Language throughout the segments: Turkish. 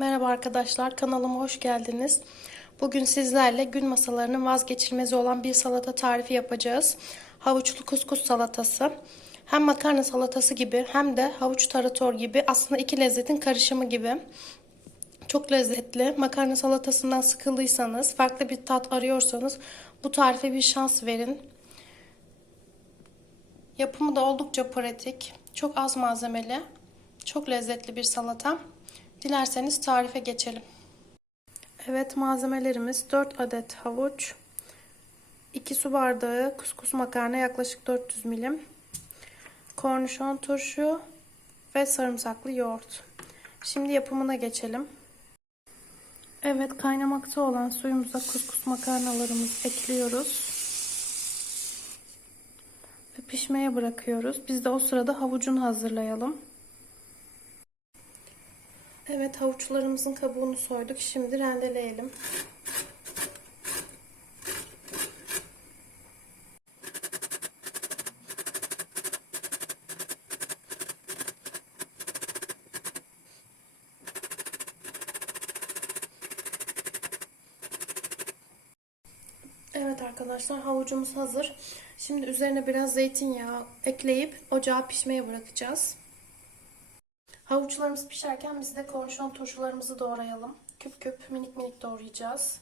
Merhaba arkadaşlar, kanalıma hoş geldiniz. Bugün sizlerle gün masalarının vazgeçilmezi olan bir salata tarifi yapacağız. Havuçlu kuskus salatası. Hem makarna salatası gibi hem de havuç tarator gibi aslında iki lezzetin karışımı gibi. Çok lezzetli. Makarna salatasından sıkıldıysanız, farklı bir tat arıyorsanız bu tarife bir şans verin. Yapımı da oldukça pratik. Çok az malzemeli. Çok lezzetli bir salata. Dilerseniz tarife geçelim. Evet malzemelerimiz 4 adet havuç, 2 su bardağı kuskus makarna yaklaşık 400 milim, kornişon turşu ve sarımsaklı yoğurt. Şimdi yapımına geçelim. Evet kaynamakta olan suyumuza kuskus makarnalarımızı ekliyoruz. Ve pişmeye bırakıyoruz. Biz de o sırada havucunu hazırlayalım. Evet havuçlarımızın kabuğunu soyduk. Şimdi rendeleyelim. Evet arkadaşlar havucumuz hazır. Şimdi üzerine biraz zeytinyağı ekleyip ocağa pişmeye bırakacağız. Havuçlarımız pişerken biz de kornişon turşularımızı doğrayalım. Küp küp minik minik doğrayacağız.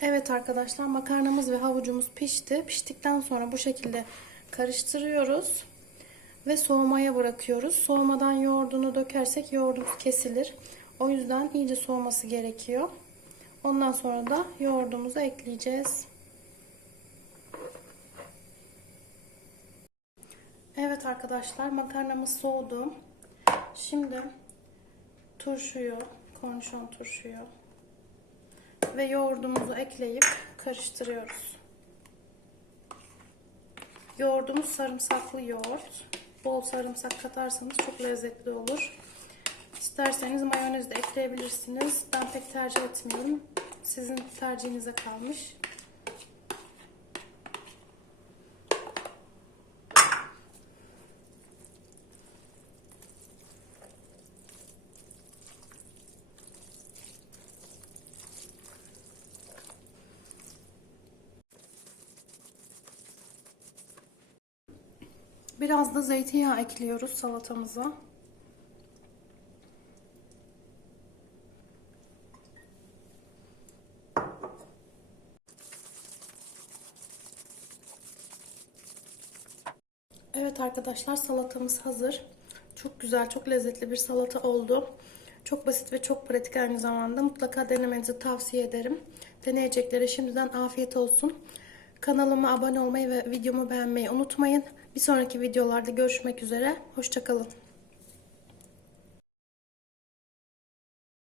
Evet arkadaşlar makarnamız ve havucumuz pişti. Piştikten sonra bu şekilde karıştırıyoruz ve soğumaya bırakıyoruz. Soğumadan yoğurdunu dökersek yoğurdumuz kesilir. O yüzden iyice soğuması gerekiyor. Ondan sonra da yoğurdumuzu ekleyeceğiz. Evet arkadaşlar makarnamız soğudu. Şimdi turşuyu, kornişon turşuyu ve yoğurdumuzu ekleyip karıştırıyoruz. Yoğurdumuz sarımsaklı yoğurt. Bol sarımsak katarsanız çok lezzetli olur. İsterseniz mayonez de ekleyebilirsiniz. Ben pek tercih etmiyorum. Sizin tercihinize kalmış. Biraz da zeytinyağı ekliyoruz salatamıza. Evet arkadaşlar salatamız hazır. Çok güzel, çok lezzetli bir salata oldu. Çok basit ve çok pratik aynı zamanda. Mutlaka denemenizi tavsiye ederim. Deneyeceklere şimdiden afiyet olsun. Kanalıma abone olmayı ve videomu beğenmeyi unutmayın. Bir sonraki videolarda görüşmek üzere. Hoşçakalın.